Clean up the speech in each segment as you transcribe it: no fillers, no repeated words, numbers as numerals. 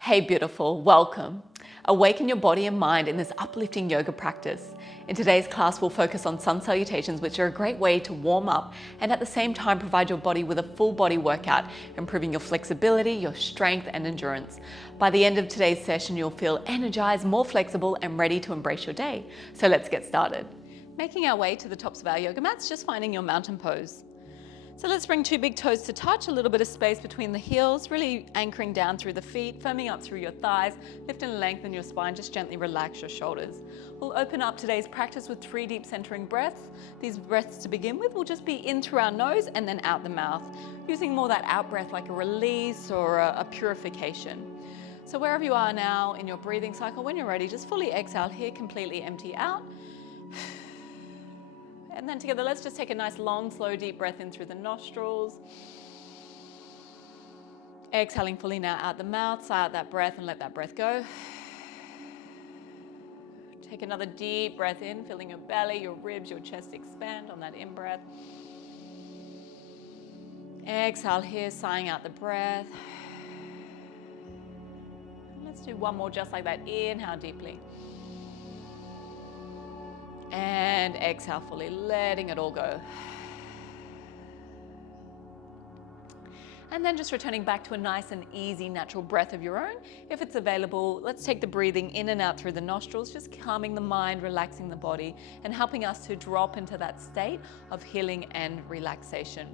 Hey beautiful, welcome. Awaken your body and mind in this uplifting yoga practice. In today's class, we'll focus on sun salutations, which are a great way to warm up and at the same time provide your body with a full body workout, improving your flexibility, your strength and endurance. By the end of today's session, you'll feel energized, more flexible and ready to embrace your day. So let's get started. Making our way to the tops of our yoga mats, just finding your mountain pose. So let's bring two big toes to touch, a little bit of space between the heels, really anchoring down through the feet, firming up through your thighs, lift and lengthen your spine, just gently relax your shoulders. We'll open up today's practice with 3 deep centering breaths. These breaths to begin with will just be in through our nose and then out the mouth, using more that out breath like a release or a purification. So wherever you are now in your breathing cycle, when you're ready, just fully exhale here, completely empty out. And then together, let's just take a nice long, slow, deep breath in through the nostrils. Exhaling fully now out the mouth, sigh out that breath and let that breath go. Take another deep breath in, filling your belly, your ribs, your chest expand on that in-breath. Exhale here, sighing out the breath. Let's do one more just like that. Inhale deeply. And exhale fully, letting it all go. And then just returning back to a nice and easy natural breath of your own. If it's available, let's take the breathing in and out through the nostrils, just calming the mind, relaxing the body, and helping us to drop into that state of healing and relaxation.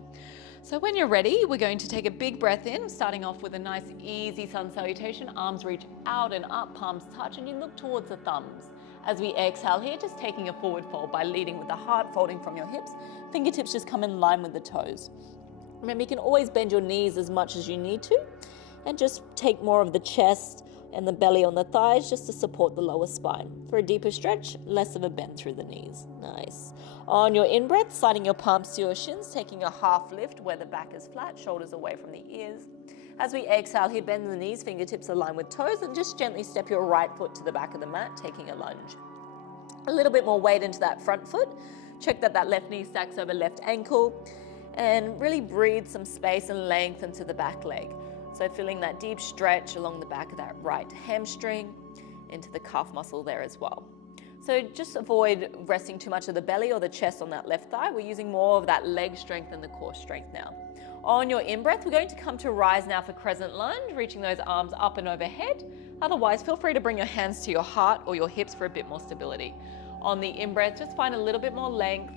So when you're ready, we're going to take a big breath in, starting off with a nice easy sun salutation. Arms reach out and up, palms touch, and you look towards the thumbs. As we exhale here, just taking a forward fold by leading with the heart, folding from your hips. Fingertips just come in line with the toes. Remember, you can always bend your knees as much as you need to, and just take more of the chest and the belly on the thighs just to support the lower spine. For a deeper stretch, less of a bend through the knees. Nice. On your in-breath, sliding your palms to your shins, taking a half lift where the back is flat, shoulders away from the ears. As we exhale here, bend the knees, fingertips align with toes, and just gently step your right foot to the back of the mat, taking a lunge. A little bit more weight into that front foot. Check that that left knee stacks over left ankle, and really breathe some space and length into the back leg. So feeling that deep stretch along the back of that right hamstring, into the calf muscle there as well. So just avoid resting too much of the belly or the chest on that left thigh. We're using more of that leg strength and the core strength now. On your in-breath, we're going to come to rise now for crescent lunge, reaching those arms up and overhead. Otherwise, feel free to bring your hands to your heart or your hips for a bit more stability. On the in-breath, just find a little bit more length.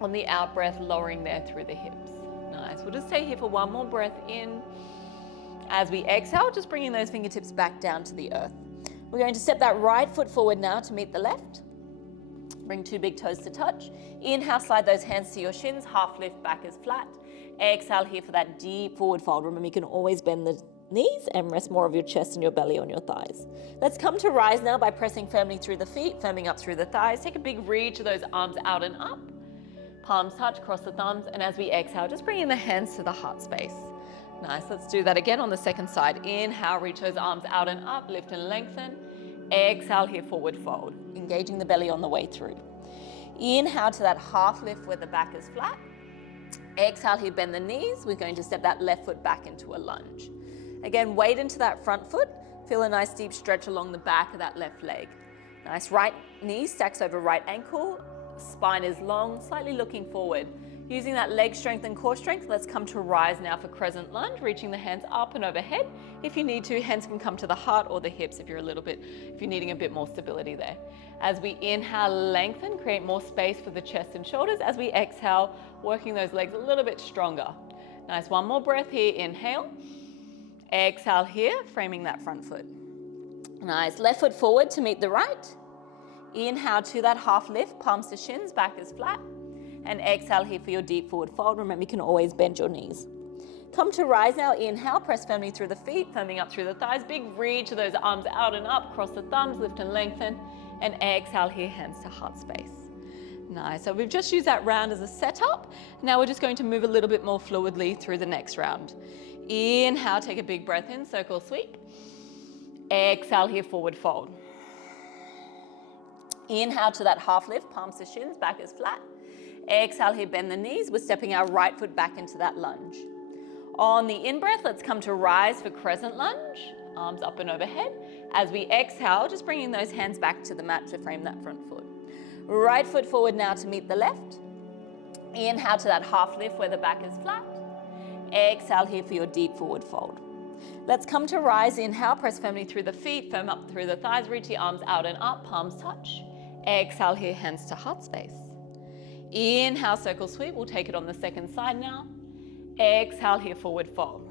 On the out-breath, lowering there through the hips. Nice. We'll just stay here for one more breath in. As we exhale, just bringing those fingertips back down to the earth. We're going to step that right foot forward now to meet the left. Bring 2 big toes to touch. Inhale, slide those hands to your shins, half lift, back is flat. Exhale here for that deep forward fold. Remember, you can always bend the knees and rest more of your chest and your belly on your thighs. Let's come to rise now by pressing firmly through the feet, firming up through the thighs. Take a big reach of those arms out and up. Palms touch, cross the thumbs, and as we exhale, just bringing the hands to the heart space. Nice, let's do that again on the second side. Inhale, reach those arms out and up, lift and lengthen. Exhale here, forward fold, engaging the belly on the way through. Inhale to that half lift where the back is flat. Exhale here, bend the knees. We're going to step that left foot back into a lunge. Again, weight into that front foot. Feel a nice deep stretch along the back of that left leg. Nice, right knee stacks over right ankle. Spine is long, slightly looking forward. Using that leg strength and core strength, let's come to rise now for crescent lunge, reaching the hands up and overhead. If you need to, hands can come to the heart or the hips if you're needing a bit more stability there. As we inhale, lengthen, create more space for the chest and shoulders. As we exhale, working those legs a little bit stronger. Nice, one more breath here, inhale. Exhale here, framing that front foot. Nice, left foot forward to meet the right. Inhale to that half lift, palms to shins, back is flat. And exhale here for your deep forward fold. Remember, you can always bend your knees. Come to rise now, inhale, press firmly through the feet, firming up through the thighs. Big reach of those arms out and up, cross the thumbs, lift and lengthen. And exhale here, hands to heart space. Nice, so we've just used that round as a setup. Now we're just going to move a little bit more fluidly through the next round. Inhale, take a big breath in, circle sweep. Exhale here, forward fold. Inhale to that half lift, palms to shins, back is flat. Exhale here, bend the knees. We're stepping our right foot back into that lunge. On the in-breath, let's come to rise for crescent lunge. arms up and overhead. As we exhale, just bringing those hands back to the mat to frame that front foot. Right foot forward now to meet the left. Inhale to that half lift where the back is flat. Exhale here for your deep forward fold. Let's come to rise. Inhale, press firmly through the feet, firm up through the thighs, reach your arms out and up, palms touch. Exhale here, hands to heart space. Inhale, circle sweep. We'll take it on the second side now. Exhale here, forward fold.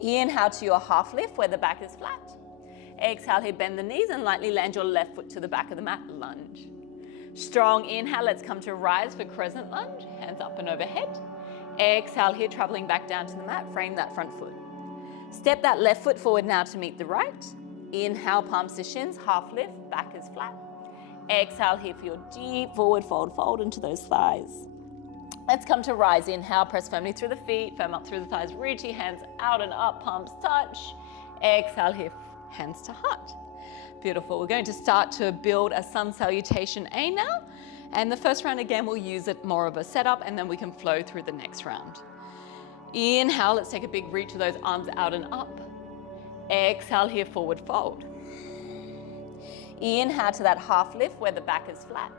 Inhale to your half lift where the back is flat. Exhale here, bend the knees and lightly land your left foot to the back of the mat, lunge. Strong inhale, let's come to rise for crescent lunge, hands up and overhead. Exhale here, traveling back down to the mat, frame that front foot. Step that left foot forward now to meet the right. Inhale, palms to shins, half lift, back is flat. Exhale here for your deep forward fold, fold into those thighs. Let's come to rise. Inhale, press firmly through the feet, firm up through the thighs, reach your hands out and up, palms touch. Exhale here, hands to heart. Beautiful. We're going to start to build a Sun Salutation A now. And the first round, again, we'll use it more of a setup, and then we can flow through the next round. Inhale, let's take a big reach of those arms out and up. Exhale here, forward fold. Inhale to that half lift where the back is flat.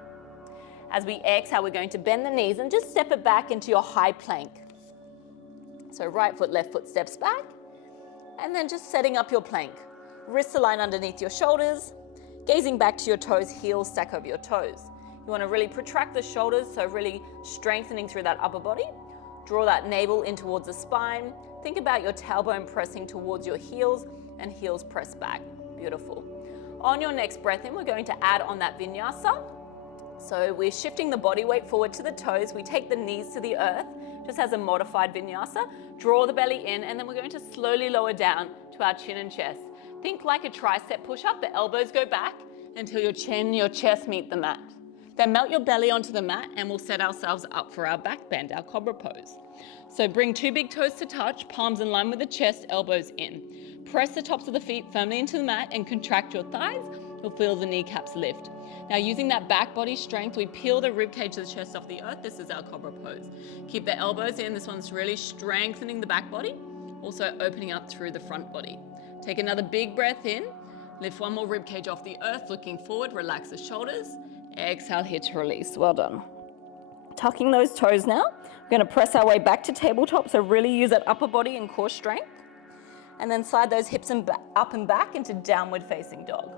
As we exhale, we're going to bend the knees and just step it back into your high plank. So right foot, left foot steps back, and then just setting up your plank. Wrists align underneath your shoulders, gazing back to your toes, heels stack over your toes. You want to really protract the shoulders, so really strengthening through that upper body. Draw that navel in towards the spine. Think about your tailbone pressing towards your heels and heels press back. Beautiful. On your next breath in, we're going to add on that vinyasa. So we're shifting the body weight forward to the toes. We take the knees to the earth, just as a modified vinyasa. Draw the belly in, and then we're going to slowly lower down to our chin and chest. Think like a tricep push-up. The elbows go back until your chin, your chest meet the mat. Then melt your belly onto the mat, and we'll set ourselves up for our back bend, our cobra pose. So bring two big toes to touch, palms in line with the chest, elbows in. Press the tops of the feet firmly into the mat and contract your thighs. You'll feel the kneecaps lift. Now using that back body strength, we peel the rib cage of the chest off the earth. This is our cobra pose. Keep the elbows in. This one's really strengthening the back body, also opening up through the front body. Take another big breath in. Lift one more rib cage off the earth, looking forward, relax the shoulders. Exhale here to release. Well done. Tucking those toes now. We're going to press our way back to tabletop, so really use that upper body and core strength. And then slide those hips and up and back into downward facing dog.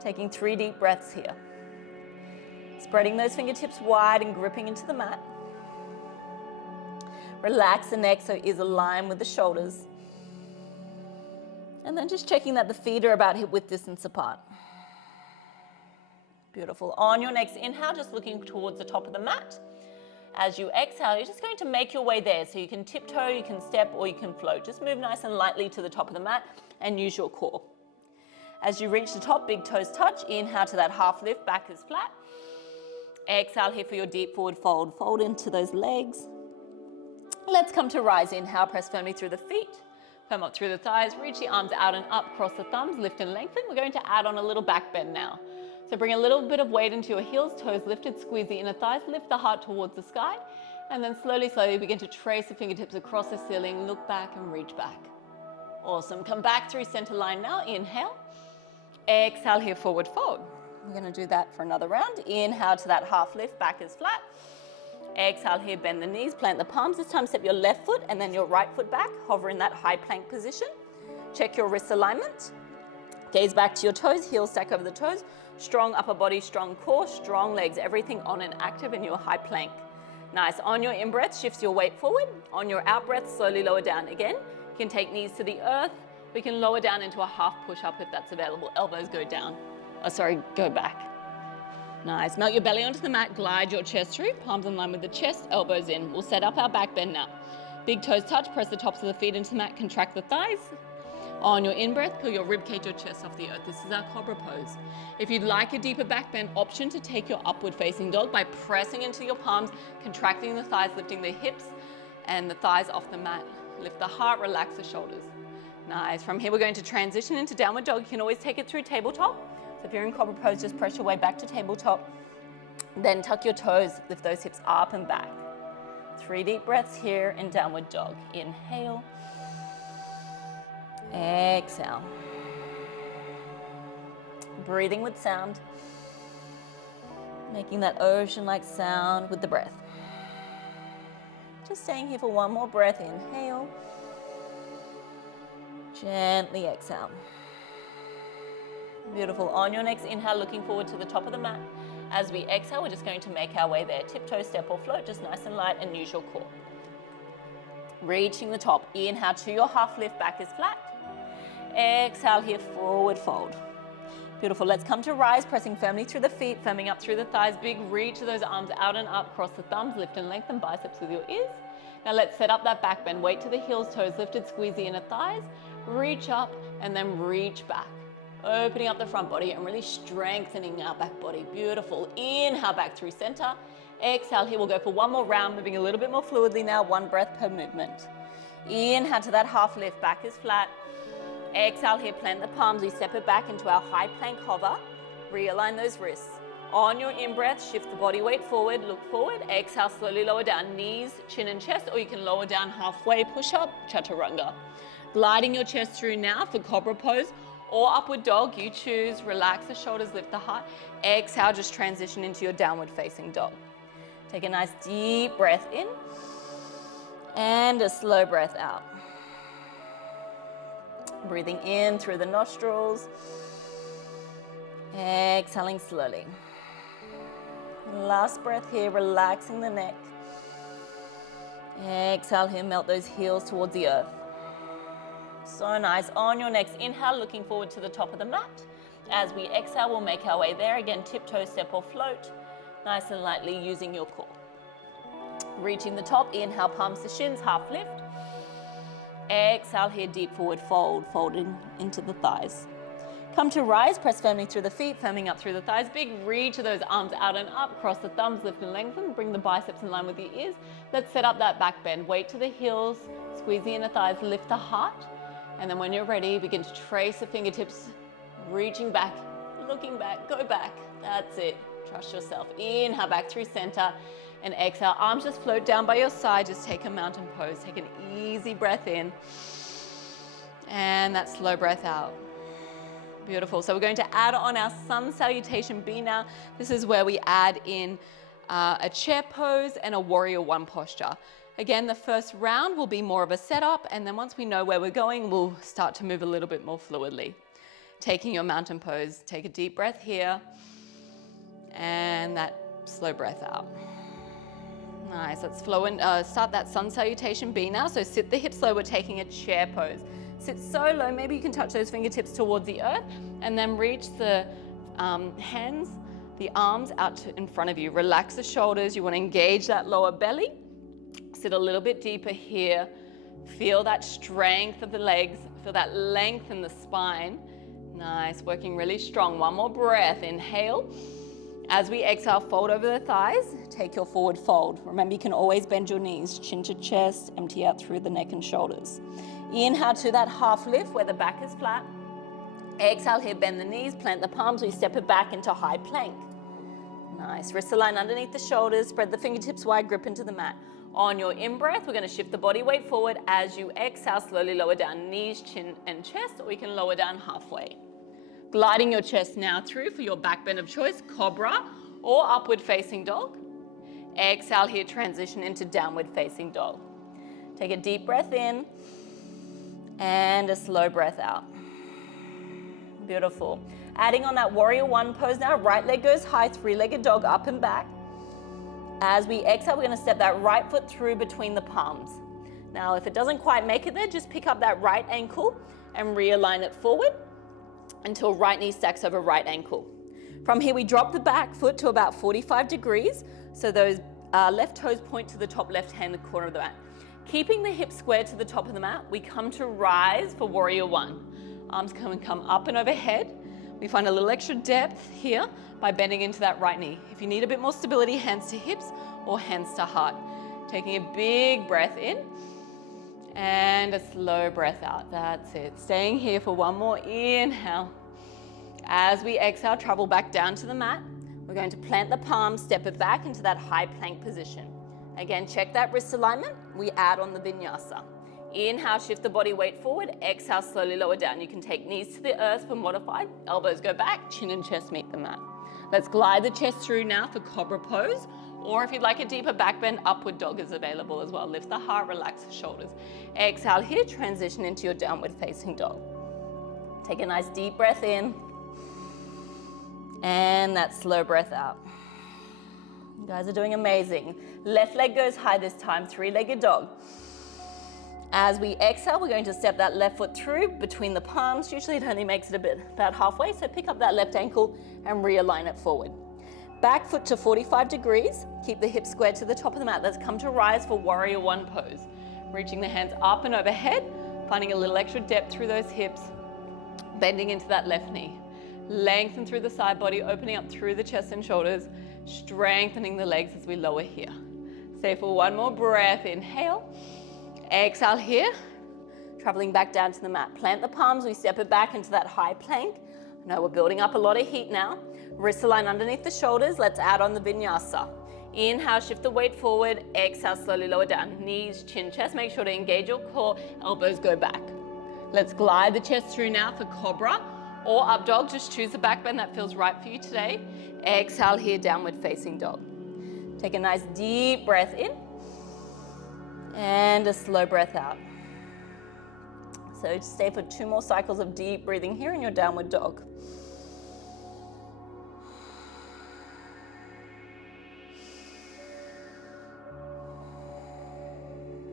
Taking 3 deep breaths here. Spreading those fingertips wide and gripping into the mat. Relax the neck so it is aligned with the shoulders. And then just checking that the feet are about hip width distance apart. Beautiful. On your next inhale, just looking towards the top of the mat. As you exhale, you're just going to make your way there. So you can tiptoe, you can step, or you can float. Just move nice and lightly to the top of the mat and use your core. As you reach the top, big toes touch. Inhale to that half lift, back is flat. Exhale here for your deep forward fold. Fold into those legs. Let's come to rise. Inhale, press firmly through the feet. Firm up through the thighs. Reach the arms out and up, cross the thumbs, lift and lengthen. We're going to add on a little back bend now. So bring a little bit of weight into your heels, toes lifted, squeeze the inner thighs, lift the heart towards the sky, and then slowly begin to trace the fingertips across the ceiling, look back and reach back. Awesome. Come back through center line now. Inhale. Exhale here, forward fold. We're going to do that for another round. Inhale to that half lift, back is flat. Exhale here, bend the knees, plant the palms. This time step your left foot and then your right foot back. Hover in that high plank position. Check your wrist alignment. Gaze back to your toes, heels stack over the toes. Strong upper body, strong core, strong legs, everything on and active in your high plank. Nice. On your in-breath, shift your weight forward. On your out-breath, slowly lower down again. You can take knees to the earth. We can lower down into a half push-up if that's available. Elbows go down. Go back. Nice. Melt your belly onto the mat, glide your chest through, palms in line with the chest, elbows in. We'll set up our back bend now. Big toes touch, press the tops of the feet into the mat, contract the thighs. On your in-breath, pull your rib cage or chest off the earth. This is our cobra pose. If you'd like a deeper back bend, option to take your upward facing dog by pressing into your palms, contracting the thighs, lifting the hips and the thighs off the mat. Lift the heart, relax the shoulders. Nice. From here, we're going to transition into downward dog. You can always take it through tabletop. So if you're in cobra pose, just press your way back to tabletop. Then tuck your toes, lift those hips up and back. 3 deep breaths here in downward dog. Inhale. Exhale. Breathing with sound. Making that ocean-like sound with the breath. Just staying here for one more breath. Inhale. Gently exhale. Beautiful. On your next inhale, looking forward to the top of the mat. As we exhale, we're just going to make our way there. Tiptoe, step or float, just nice and light, and use your core. Reaching the top. Inhale to your half lift, back is flat. Exhale here, forward fold. Beautiful. Let's come to rise, pressing firmly through the feet, firming up through the thighs. Big reach of those arms out and up, cross the thumbs, lift and lengthen biceps with your ears. Now let's set up that back bend. Weight to the heels, toes lifted, squeeze the inner thighs. Reach up and then reach back. Opening up the front body and really strengthening our back body. Beautiful. Inhale back through center. Exhale here, we'll go for one more round, moving a little bit more fluidly now, one breath per movement. Inhale to that half lift, back is flat. Exhale here, plant the palms, we step it back into our high plank hover. Realign those wrists. On your in-breath, shift the body weight forward, look forward. Exhale, slowly lower down, knees, chin and chest, or you can lower down halfway, push up, chaturanga. Gliding your chest through now for cobra pose or upward dog, you choose. Relax the shoulders, lift the heart. Exhale, just transition into your downward facing dog. Take a nice deep breath in and a slow breath out. Breathing in through the nostrils. Exhaling slowly. Last breath here, relaxing the neck. Exhale here, melt those heels towards the earth. So nice. On your next inhale, looking forward to the top of the mat. As we exhale, we'll make our way there. Again, tiptoe, step or float. Nice and lightly using your core. Reaching the top, inhale, palms to shins, half lift. Exhale here, deep forward fold, folding into the thighs. Come to rise, press firmly through the feet, firming up through the thighs. Big reach of those arms out and up, cross the thumbs, lift and lengthen, bring the biceps in line with the ears. Let's set up that back bend. Weight to the heels, squeeze the inner thighs, lift the heart. And then when you're ready, begin to trace the fingertips, reaching back, looking back, go back. That's it. Trust yourself. Inhale back through center and exhale. Arms just float down by your side. Just take a mountain pose. Take an easy breath in and that slow breath out. Beautiful. So we're going to add on our Sun Salutation B now. This is where we add in a chair pose and a warrior one posture. Again, the first round will be more of a setup, and then once we know where we're going, we'll start to move a little bit more fluidly. Taking your mountain pose, take a deep breath here, and that slow breath out. Nice, let's flow and start that Sun Salutation B now. So sit the hips low, we're taking a chair pose. Sit so low, maybe you can touch those fingertips towards the earth, and then reach the hands, the arms out in front of you. Relax the shoulders, you want to engage that lower belly. Sit a little bit deeper here. Feel that strength of the legs. Feel that length in the spine. Nice, working really strong. One more breath. Inhale. As we exhale, fold over the thighs. Take your forward fold. Remember, you can always bend your knees. Chin to chest, empty out through the neck and shoulders. Inhale to that half lift where the back is flat. Exhale here, bend the knees, plant the palms. We step it back into high plank. Nice, wrists align underneath the shoulders. Spread the fingertips wide, grip into the mat. On your in-breath, we're going to shift the body weight forward. As you exhale, slowly lower down knees, chin and chest, or you can lower down halfway. Gliding your chest now through for your back bend of choice, cobra or upward facing dog. Exhale here, transition into downward facing dog. Take a deep breath in and a slow breath out. Beautiful. Adding on that warrior one pose now, right leg goes high, three-legged dog up and back. As we exhale, we're going to step that right foot through between the palms. Now, if it doesn't quite make it there, just pick up that right ankle and realign it forward until right knee stacks over right ankle. From here, we drop the back foot to about 45 degrees, so those left toes point to the top left-hand corner of the mat. Keeping the hips square to the top of the mat, we come to rise for warrior one. Arms come up and overhead. We find a little extra depth here by bending into that right knee. If you need a bit more stability, hands to hips or hands to heart. Taking a big breath in and a slow breath out. That's it. Staying here for one more inhale. As we exhale, travel back down to the mat. We're going to plant the palms, step it back into that high plank position. Again, check that wrist alignment. We add on the vinyasa. Inhale, shift the body weight forward. Exhale, slowly lower down. You can take knees to the earth for modified. Elbows go back, chin and chest meet the mat. Let's glide the chest through now for cobra pose. Or if you'd like a deeper back bend, upward dog is available as well. Lift the heart, relax the shoulders. Exhale here, transition into your downward facing dog. Take a nice deep breath in. And that slow breath out. You guys are doing amazing. Left leg goes high this time, three-legged dog. As we exhale, we're going to step that left foot through between the palms. Usually it only makes it about halfway, so pick up that left ankle and realign it forward. Back foot to 45 degrees. Keep the hips squared to the top of the mat. Let's come to rise for warrior one pose. Reaching the hands up and overhead, finding a little extra depth through those hips, bending into that left knee. Lengthen through the side body, opening up through the chest and shoulders, strengthening the legs as we lower here. Stay for one more breath. Inhale. Exhale here. Traveling back down to the mat. Plant the palms. We step it back into that high plank. Now we're building up a lot of heat now. Wrists align underneath the shoulders. Let's add on the vinyasa. Inhale, shift the weight forward. Exhale, slowly lower down. Knees, chin, chest. Make sure to engage your core. Elbows go back. Let's glide the chest through now for cobra or up dog. Just choose the back bend that feels right for you today. Exhale here, downward facing dog. Take a nice deep breath in and a slow breath out. So stay for 2 more cycles of deep breathing here in your downward dog.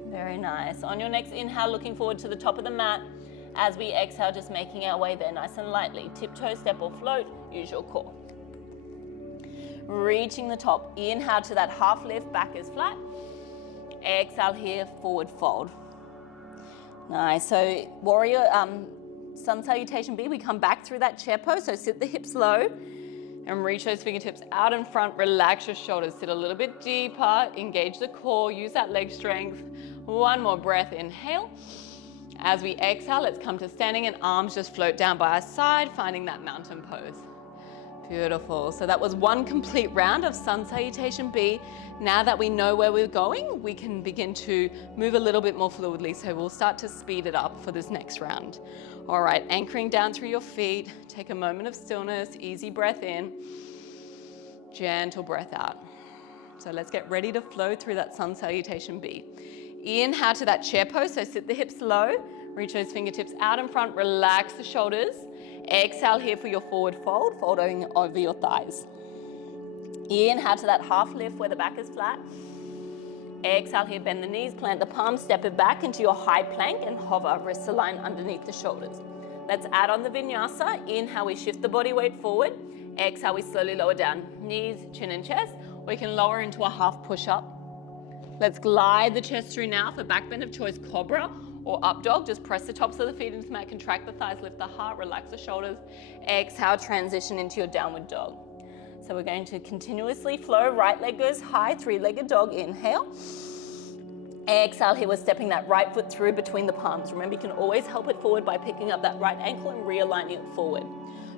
Very nice. On your next inhale, looking forward to the top of the mat. As we exhale, just making our way there nice and lightly. Tiptoe, step or float, use your core. Reaching the top. Inhale to that half lift, back is flat. Exhale here, forward fold. Nice. So warrior Sun Salutation B, we come back through that chair pose. So sit the hips low and reach those fingertips out in front. Relax your shoulders. Sit a little bit deeper. Engage the core. Use that leg strength. One more breath. Inhale. As we exhale, let's come to standing and arms just float down by our side, finding that mountain pose. Beautiful. So that was one complete round of Sun Salutation B. Now that we know where we're going, we can begin to move a little bit more fluidly. So we'll start to speed it up for this next round. All right, anchoring down through your feet. Take a moment of stillness, easy breath in, gentle breath out. So let's get ready to flow through that Sun Salutation B. Inhale to that chair pose. So sit the hips low, reach those fingertips out in front, relax the shoulders. Exhale here for your forward fold, folding over your thighs. Inhale to that half lift where the back is flat. Exhale here, bend the knees, plant the palms, step it back into your high plank and hover, wrists align underneath the shoulders. Let's add on the vinyasa. Inhale, we shift the body weight forward. Exhale, we slowly lower down. Knees, chin and chest. We can lower into a half push-up. Let's glide the chest through now for back bend of choice, cobra or up dog. Just press the tops of the feet into the mat, contract the thighs, lift the heart, relax the shoulders. Exhale, transition into your downward dog. So we're going to continuously flow. Right leg goes high, three-legged dog. Inhale. Exhale here, we're stepping that right foot through between the palms. Remember, you can always help it forward by picking up that right ankle and realigning it forward.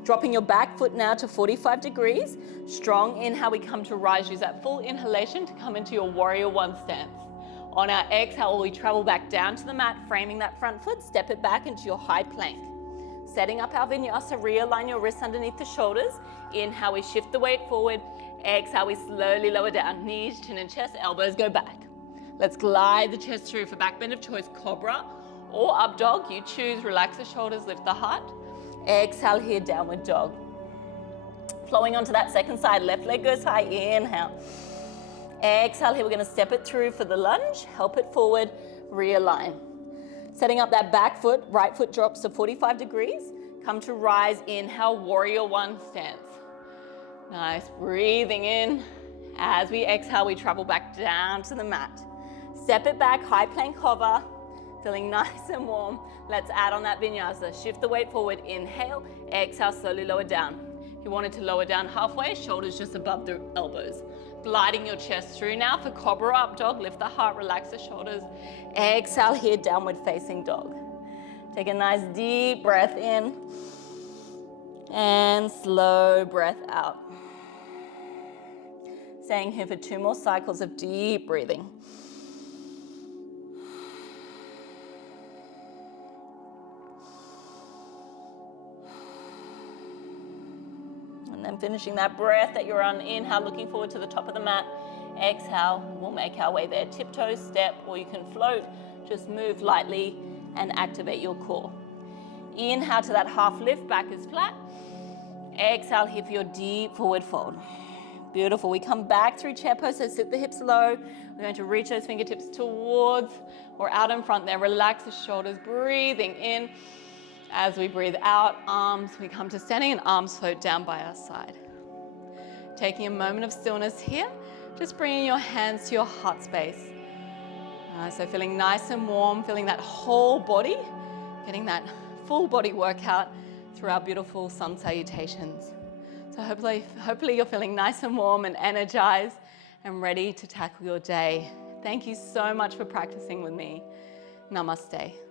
Dropping your back foot now to 45 degrees. Strong inhale, we come to rise. Use that full inhalation to come into your warrior one stance. On our exhale, we travel back down to the mat, framing that front foot, step it back into your high plank. Setting up our vinyasa, realign your wrists underneath the shoulders. Inhale, we shift the weight forward. Exhale, we slowly lower down. Knees, chin and chest, elbows go back. Let's glide the chest through for back bend of choice, cobra or up dog. You choose, relax the shoulders, lift the heart. Exhale here, downward dog. Flowing onto that second side, left leg goes high, inhale. Exhale here, we're gonna step it through for the lunge, help it forward, realign. Setting up that back foot, right foot drops to 45 degrees. Come to rise, inhale, warrior one stance. Nice, breathing in. As we exhale, we travel back down to the mat. Step it back, high plank hover. Feeling nice and warm. Let's add on that vinyasa. Shift the weight forward, inhale, exhale, slowly lower down. If you wanted to lower down halfway, shoulders just above the elbows. Gliding your chest through now for cobra up dog. Lift the heart, relax the shoulders. Exhale here, downward facing dog. Take a nice deep breath in and slow breath out. Staying here for 2 more cycles of deep breathing. And then finishing that breath that you're on. Inhale, looking forward to the top of the mat. Exhale, we'll make our way there. Tiptoe, step, or you can float. Just move lightly and activate your core. Inhale to that half lift, back is flat. Exhale here for your deep forward fold. Beautiful. We come back through chair pose, so sit the hips low. We're going to reach those fingertips towards or out in front there. Relax the shoulders, breathing in. As we breathe out, arms, we come to standing and arms float down by our side. Taking a moment of stillness here, just bringing your hands to your heart space. So feeling nice and warm, feeling that whole body, getting that full body workout through our beautiful sun salutations. So hopefully you're feeling nice and warm and energized and ready to tackle your day. Thank you so much for practicing with me. Namaste.